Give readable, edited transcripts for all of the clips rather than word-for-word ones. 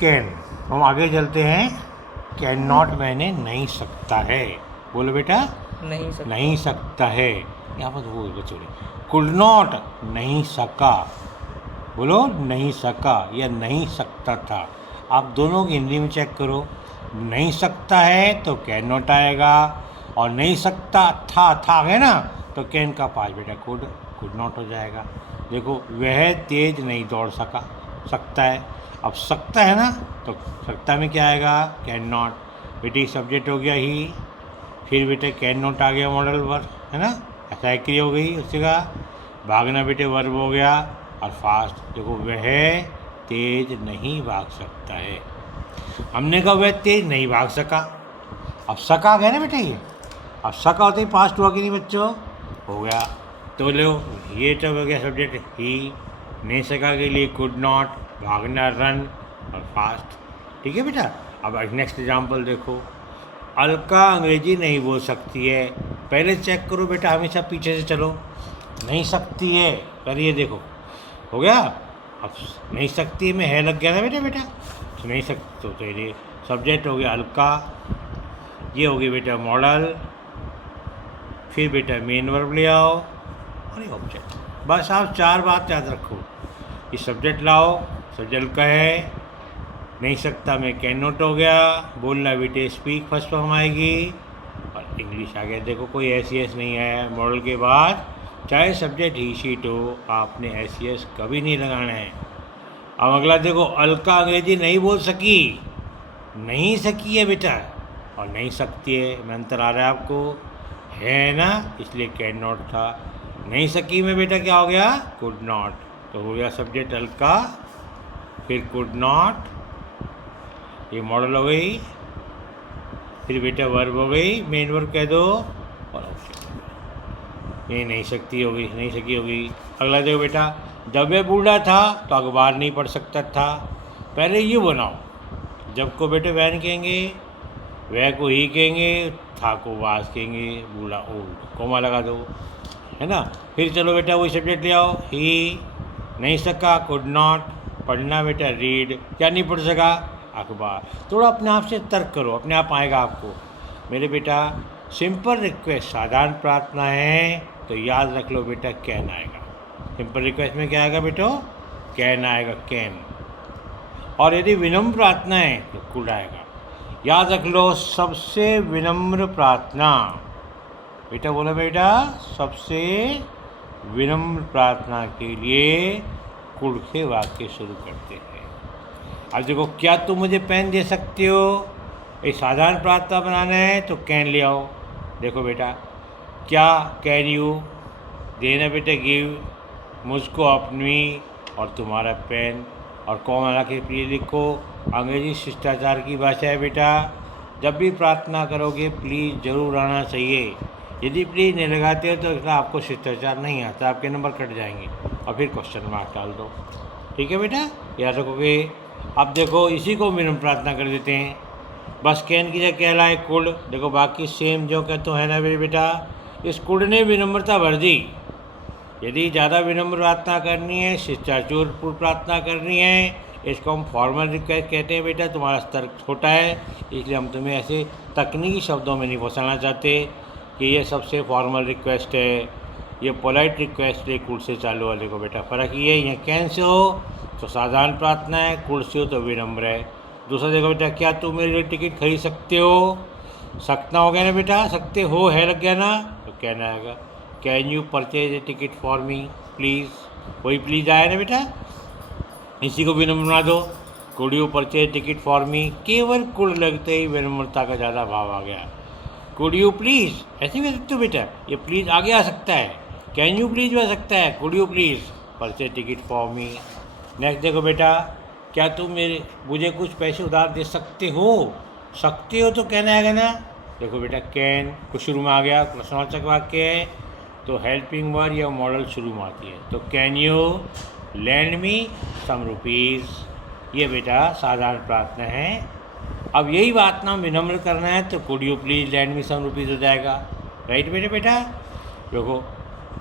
Can. हम आगे चलते हैं। कैन नॉट मैंने नहीं सकता है। बोलो बेटा। नहीं सकता। नहीं सकता है। यहाँ पर वो बचोड़े। कुड नॉट नहीं सका। बोलो नहीं सका या नहीं सकता था। आप दोनों की हिंदी में चेक करो। नहीं सकता है तो कैन नॉट आएगा, और नहीं सकता था है ना, तो कैन का पास बेटा कुड नॉट हो जाएगा। देखो वह तेज नहीं दौड़ सकता है। अब सकता है ना, तो सकता में क्या आएगा? Can not. बेटे सब्जेक्ट हो गया ही, फिर बेटे कैन नॉट आ गया मॉडल वर्ब, है ना, ऐसा क्रिया हो गई उससे का। भागना बेटे वर्ब हो गया, और फास्ट देखो वह तेज नहीं भाग सकता है। हमने कहा वह तेज नहीं भाग सका। अब सका गया ना बेटे ये। अब सका होते ही पास्ट हुआ कि नहीं बच्चों? हो गया। तो लो ये तो हो गया सब्जेक्ट ही। नहीं सका के लिए कुड नॉट, भागना रन, और फास्ट। ठीक है बेटा। अब नेक्स्ट एग्जाम्पल देखो। अलका अंग्रेजी नहीं बोल सकती है। पहले चेक करो बेटा, हमेशा पीछे से चलो। नहीं सकती है, पर ये देखो हो गया। अब नहीं सकती में है लग गया ना बेटा। तो नहीं सकती तो ये सब्जेक्ट हो गया अलका, ये हो गई बेटा मॉडल, फिर बेटा मेन वर्ब ले आओ, और ये ऑब्जेक्ट। बस आप चार बात याद रखो। ये सब्जेक्ट लाओ, सब्जेक्ट का है। नहीं सकता में कैन नॉट हो गया। बोलना बेटे स्पीक फर्स्ट फॉर्म आएगी, और इंग्लिश आ गया। देखो कोई एस नहीं है मॉडल के बाद, चाहे सब्जेक्ट ही शीट हो, आपने एस कभी नहीं लगाना है। अब अगला देखो, अलका अंग्रेजी नहीं बोल सकी। नहीं सकी है बेटा, और नहीं सकती है में अंतर आ रहा है आपको, है ना, इसलिए कैन नॉट था। नहीं सकी में बेटा क्या हो गया? Could not. तो हो गया सब्जेक्ट अलका, फिर कुड नॉट, ये मॉडल हो गई, फिर बेटा वर्ब हो गई, मेन वर्ब कह दो, और ऑब्जेक्ट। ये नहीं सकती हो गई, नहीं सकी हो गई। अगला देखो बेटा, जब वह बूढ़ा था तो अखबार नहीं पढ़ सकता था। पहले ये बनाओ, जब को बेटे वैन कहेंगे, वह को ही कहेंगे, था को वास कहेंगे, बूढ़ा ओल्ड, कोमा लगा दो, है ना। फिर चलो बेटा वही सब्जेक्ट ले आओ। ही नहीं सका, कुड नॉट, पढ़ना बेटा रीड, क्या नहीं पढ़ सका? अखबार। थोड़ा अपने आप से तर्क करो, अपने आप आएगा आपको। मेरे बेटा सिंपल रिक्वेस्ट साधारण प्रार्थना है, तो याद रख लो बेटा कैन आएगा। सिंपल रिक्वेस्ट में क्या आएगा बेटो? कैन आएगा, कैन। और यदि विनम्र प्रार्थना है तो कुड आएगा। याद रख लो, सबसे विनम्र प्रार्थना, बेटा बोलो बेटा, सबसे विनम्र प्रार्थना के लिए कुड से वाक्य शुरू करते हैं। अब देखो, क्या तुम मुझे पेन दे सकते हो? एक साधारण प्रार्थना बनाना है तो कैन ले आओ। देखो बेटा, क्या कैन यू देना बेटा, गिव मुझको अपनी और तुम्हारा पेन, और कॉमा लगा के प्लीज लिखो। अंग्रेजी शिष्टाचार की भाषा है बेटा, जब भी प्रार्थना करोगे प्लीज़ ज़रूर आना चाहिए। यदि प्लीज़ नहीं लगाते हो तो इसका आपको शिष्टाचार नहीं आता, आपके नंबर कट जाएंगे, और फिर क्वेश्चन मार्क डाल दो। ठीक है बेटा, याद रखोगे। अब देखो इसी को विनम्र प्रार्थना कर देते हैं। बस कैन की जगह कहलाए कुड। देखो बाकी सेम जो क्या तो है ना मेरे बेटा, इस कुड ने विनम्रता भर दी। यदि ज़्यादा विनम्र प्रार्थना करनी है, शिष्टाचारपूर्ण प्रार्थना करनी है, इसको हम फॉर्मल रिक्वेस्ट कहते हैं बेटा। तुम्हारा स्तर छोटा है, इसलिए हम तुम्हें ऐसे तकनीकी शब्दों में नहीं पहुँचाना चाहते कि ये सबसे फॉर्मल रिक्वेस्ट है, ये पोलाइट रिक्वेस्ट है कुड से चालू वाले को। बेटा फ़र्क ये है, यहाँ कैन से हो तो साधारण प्रार्थना है, कुड से हो तो विनम्र है। दूसरा देखो बेटा, क्या तुम मेरे लिए टिकट खरीद सकते हो? सकना हो गया ना बेटा, सकते हो है लग गया ना, तो कहना आएगा can you purchase a ticket for me please. वही प्लीज़ आया ना बेटा, इसी को विनम्र बना दो। Could you purchase ticket for me, केवल कुड लगते ही विनम्रता का ज़्यादा भाव आ गया। कुड यू प्लीज़ ऐसे भी सकते हो बेटा, ये प्लीज़ आगे आ सकता है, कैन यू प्लीज़ भी आ सकता है, could you please purchase ticket for me. Next देखो बेटा, क्या तुम मुझे कुछ पैसे उधार दे सकते हो? सकते हो तो कहना आएगा ना। देखो बेटा कैन कुछ शुरू में आ गया, प्रश्नवाचक वाक्य है, तो हेल्पिंग वर्ड या मॉडल शुरू में आती है। तो can you lend me some rupees, ये बेटा साधारण प्रार्थना है। अब यही बात ना विनम्र करना है तो could you please lend me some rupees हो जाएगा। राइट बेटा देखो,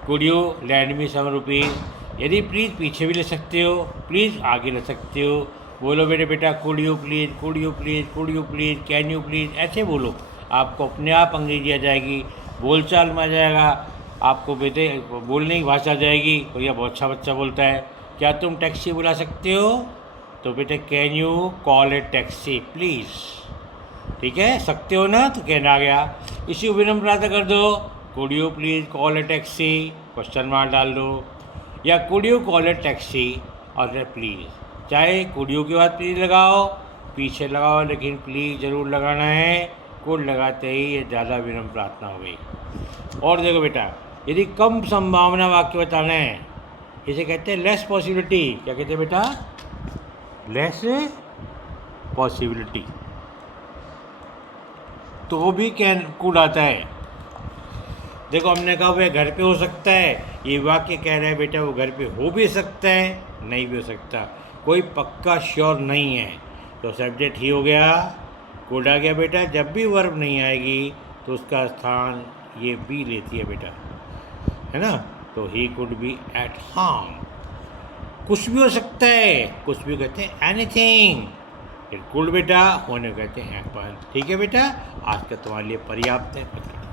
could you lend me some rupees. यदि प्लीज़ पीछे भी ले सकते हो, प्लीज़ आगे ले सकते हो, बोलो बेटे बेटा could you please, could you please, could you please, can you please, ऐसे बोलो। आपको अपने आप अंग्रेजी आ जाएगी, बोलचाल में आ जाएगा, आपको बेटे बोलने की भाषा आ जाएगी। भैया बहुत अच्छा बच्चा बोलता है, क्या तुम टैक्सी बुला सकते हो? तो बेटे can you call A taxi please. ठीक है, सकते हो ना, तो कहना आ गया। इसी को विनम्रता कर दो, could you please call A taxi, question mark डाल दो, या could you call A taxi और प्लीज़। चाहे कुड यू के बाद प्लीज़ लगाओ, पीछे लगाओ, लेकिन प्लीज़ ज़रूर लगाना है। कुड लगाते ही ये ज़्यादा विनम्र प्रार्थना हो गई। और देखो बेटा, यदि कम संभावना वाक्य बताना है, इसे कहते हैं लेस पॉसिबिलिटी। क्या कहते हैं बेटा? Less possibility. तो वो भी कैन कुड आता है। देखो हमने कहा वह घर पे हो सकता है, ये वाक्य कह रहा है बेटा वो घर पे हो भी सकता है, नहीं भी हो सकता, कोई पक्का श्योर नहीं है। तो सब्जेक्ट ही हो गया, कुड आ गया बेटा। जब भी वर्ब नहीं आएगी तो उसका स्थान ये बी लेती है बेटा, है ना। तो he could be at home, कुछ भी हो सकता है, कुछ भी कहते हैं एनीथिंग। फिर कुड बेटा होने को कहते हैं एप्पल। ठीक है बेटा, आज का तुम्हारे लिए पर्याप्त है।